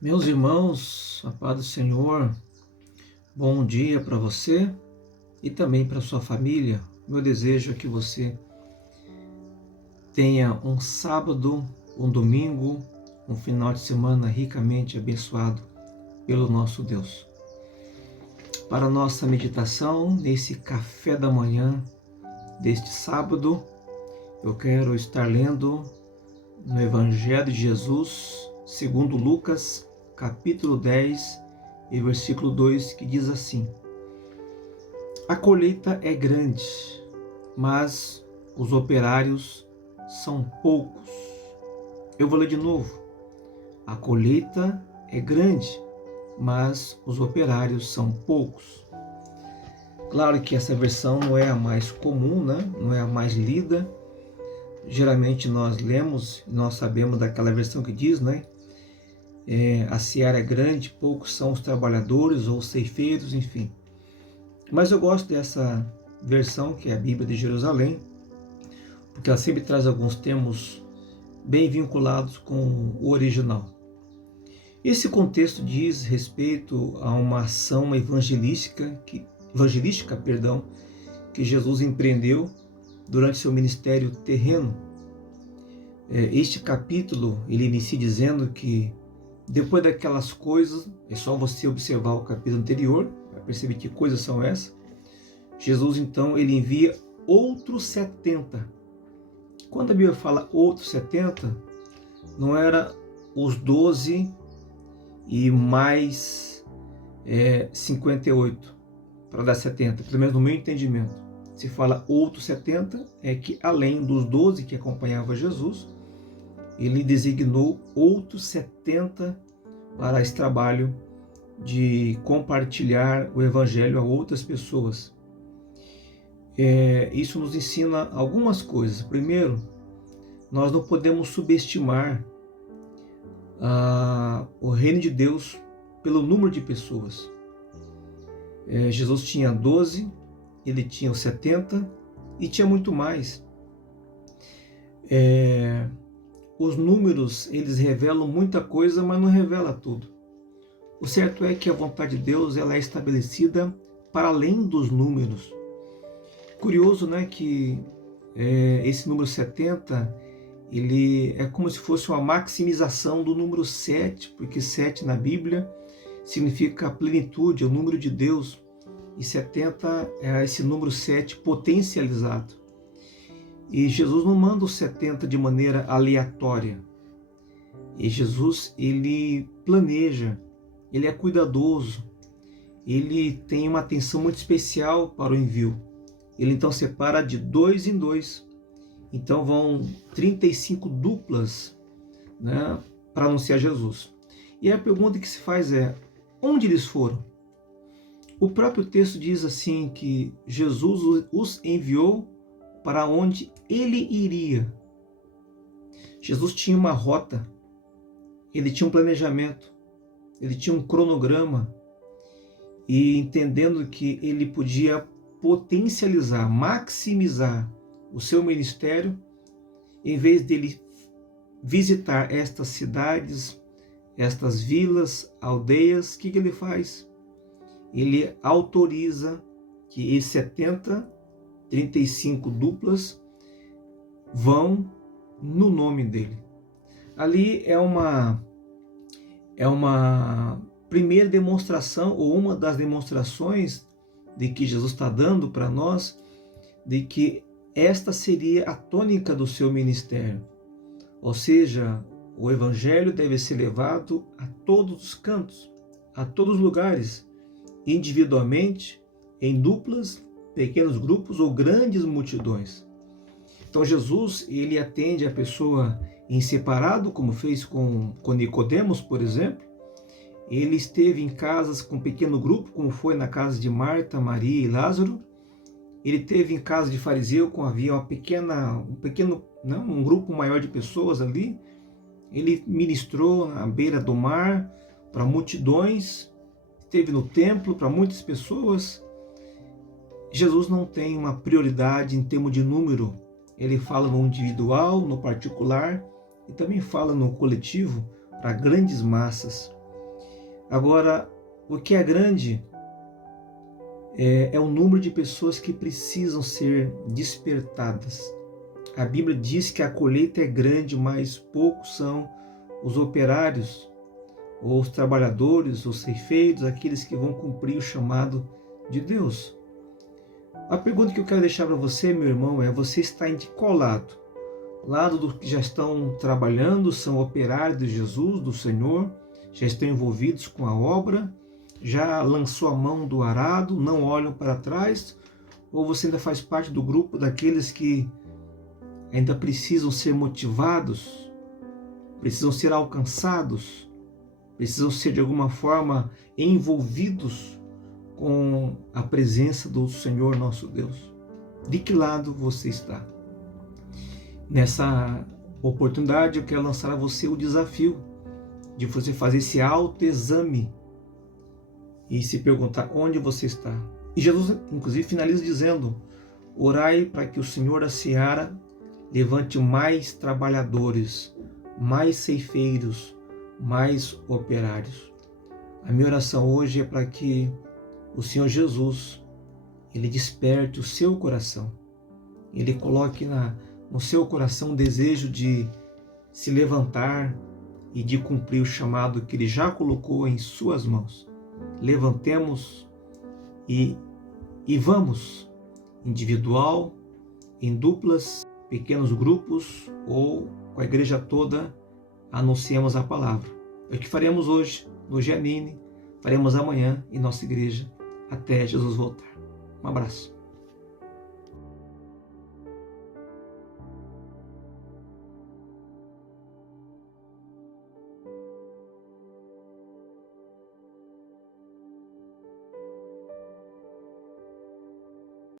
Meus irmãos, a paz do Senhor, bom dia para você e também para sua família. Meu desejo é que você tenha um sábado, um domingo, um final de semana ricamente abençoado pelo nosso Deus. Para a nossa meditação, nesse café da manhã deste sábado, eu quero estar lendo no Evangelho de Jesus, segundo Lucas, capítulo 10, e versículo 2, que diz assim: A colheita é grande, mas os operários são poucos. Eu vou ler de novo. A colheita é grande, mas os operários são poucos. Claro que essa versão não é a mais comum, né? Não é a mais lida. Geralmente nós lemos, nós sabemos daquela versão que diz, né? A seara é grande, poucos são os trabalhadores ou ceifeiros, enfim. Mas eu gosto dessa versão, que é a Bíblia de Jerusalém, porque ela sempre traz alguns termos bem vinculados com o original. Esse contexto diz respeito a uma ação evangelística que Jesus empreendeu durante seu ministério terreno. Este capítulo ele inicia dizendo que depois daquelas coisas, é só você observar o capítulo anterior, para perceber que coisas são essas. Jesus então ele envia outros 70. Quando a Bíblia fala outros 70, não era os 12 e mais 58 para dar 70, pelo menos no meu entendimento. Se fala outros 70, é que além dos 12 que acompanhavam Jesus, ele designou outros 70 para esse trabalho de compartilhar o Evangelho a outras pessoas. Isso nos ensina algumas coisas. Primeiro, nós não podemos subestimar o reino de Deus pelo número de pessoas. Jesus tinha 12, ele tinha os 70 e tinha muito mais. Os números, eles revelam muita coisa, mas não revela tudo. O certo é que a vontade de Deus ela é estabelecida para além dos números. Curioso, né, que esse número 70, ele é como se fosse uma maximização do número 7, porque 7 na Bíblia significa a plenitude, é o número de Deus, e 70 é esse número 7 potencializado. E Jesus não manda os 70 de maneira aleatória. E Jesus, ele planeja, ele é cuidadoso, ele tem uma atenção muito especial para o envio. Ele então separa de 2 em 2. Então vão 35 duplas, né, para anunciar Jesus. E a pergunta que se faz é, onde eles foram? O próprio texto diz assim que Jesus os enviou para onde ele iria. Jesus tinha uma rota, ele tinha um planejamento, ele tinha um cronograma, e entendendo que ele podia potencializar, maximizar o seu ministério, em vez dele visitar estas cidades, estas vilas, aldeias, o que ele faz? Ele autoriza que esses 35 duplas vão no nome dele. Ali é uma primeira demonstração, ou uma das demonstrações de que Jesus está dando para nós, de que esta seria a tônica do seu ministério. Ou seja, o Evangelho deve ser levado a todos os cantos, a todos os lugares, individualmente, em duplas, pequenos grupos ou grandes multidões. Então Jesus, ele atende a pessoa em separado, como fez com Nicodemos, por exemplo. Ele esteve em casas com pequeno grupo, como foi na casa de Marta, Maria e Lázaro. Ele esteve em casa de fariseu, com havia um grupo maior de pessoas ali. Ele ministrou na beira do mar para multidões. Esteve no templo para muitas pessoas. Jesus não tem uma prioridade em termos de número. Ele fala no individual, no particular, e também fala no coletivo para grandes massas. Agora, o que é grande é o número de pessoas que precisam ser despertadas. A Bíblia diz que a colheita é grande, mas poucos são os operários, ou os trabalhadores, os ceifeiros, aqueles que vão cumprir o chamado de Deus. A pergunta que eu quero deixar para você, meu irmão, é: você está em qual lado? Lado dos que já estão trabalhando, são operários de Jesus, do Senhor, já estão envolvidos com a obra, já lançou a mão do arado, não olham para trás? Ou você ainda faz parte do grupo daqueles que ainda precisam ser motivados, precisam ser alcançados, precisam ser de alguma forma envolvidos com a presença do Senhor nosso Deus? De que lado você está? Nessa oportunidade eu quero lançar a você o desafio de você fazer esse autoexame e se perguntar onde você está. E Jesus, inclusive, finaliza dizendo: orai para que o Senhor da seara levante mais trabalhadores, mais ceifeiros, mais operários. A minha oração hoje é para que o Senhor Jesus, Ele desperte o seu coração. Ele coloque no seu coração o desejo de se levantar e de cumprir o chamado que Ele já colocou em suas mãos. Levantemos e vamos, individual, em duplas, pequenos grupos ou com a igreja toda, anunciemos a palavra. É o que faremos hoje no Giannini, faremos amanhã em nossa igreja, até Jesus voltar. Um abraço.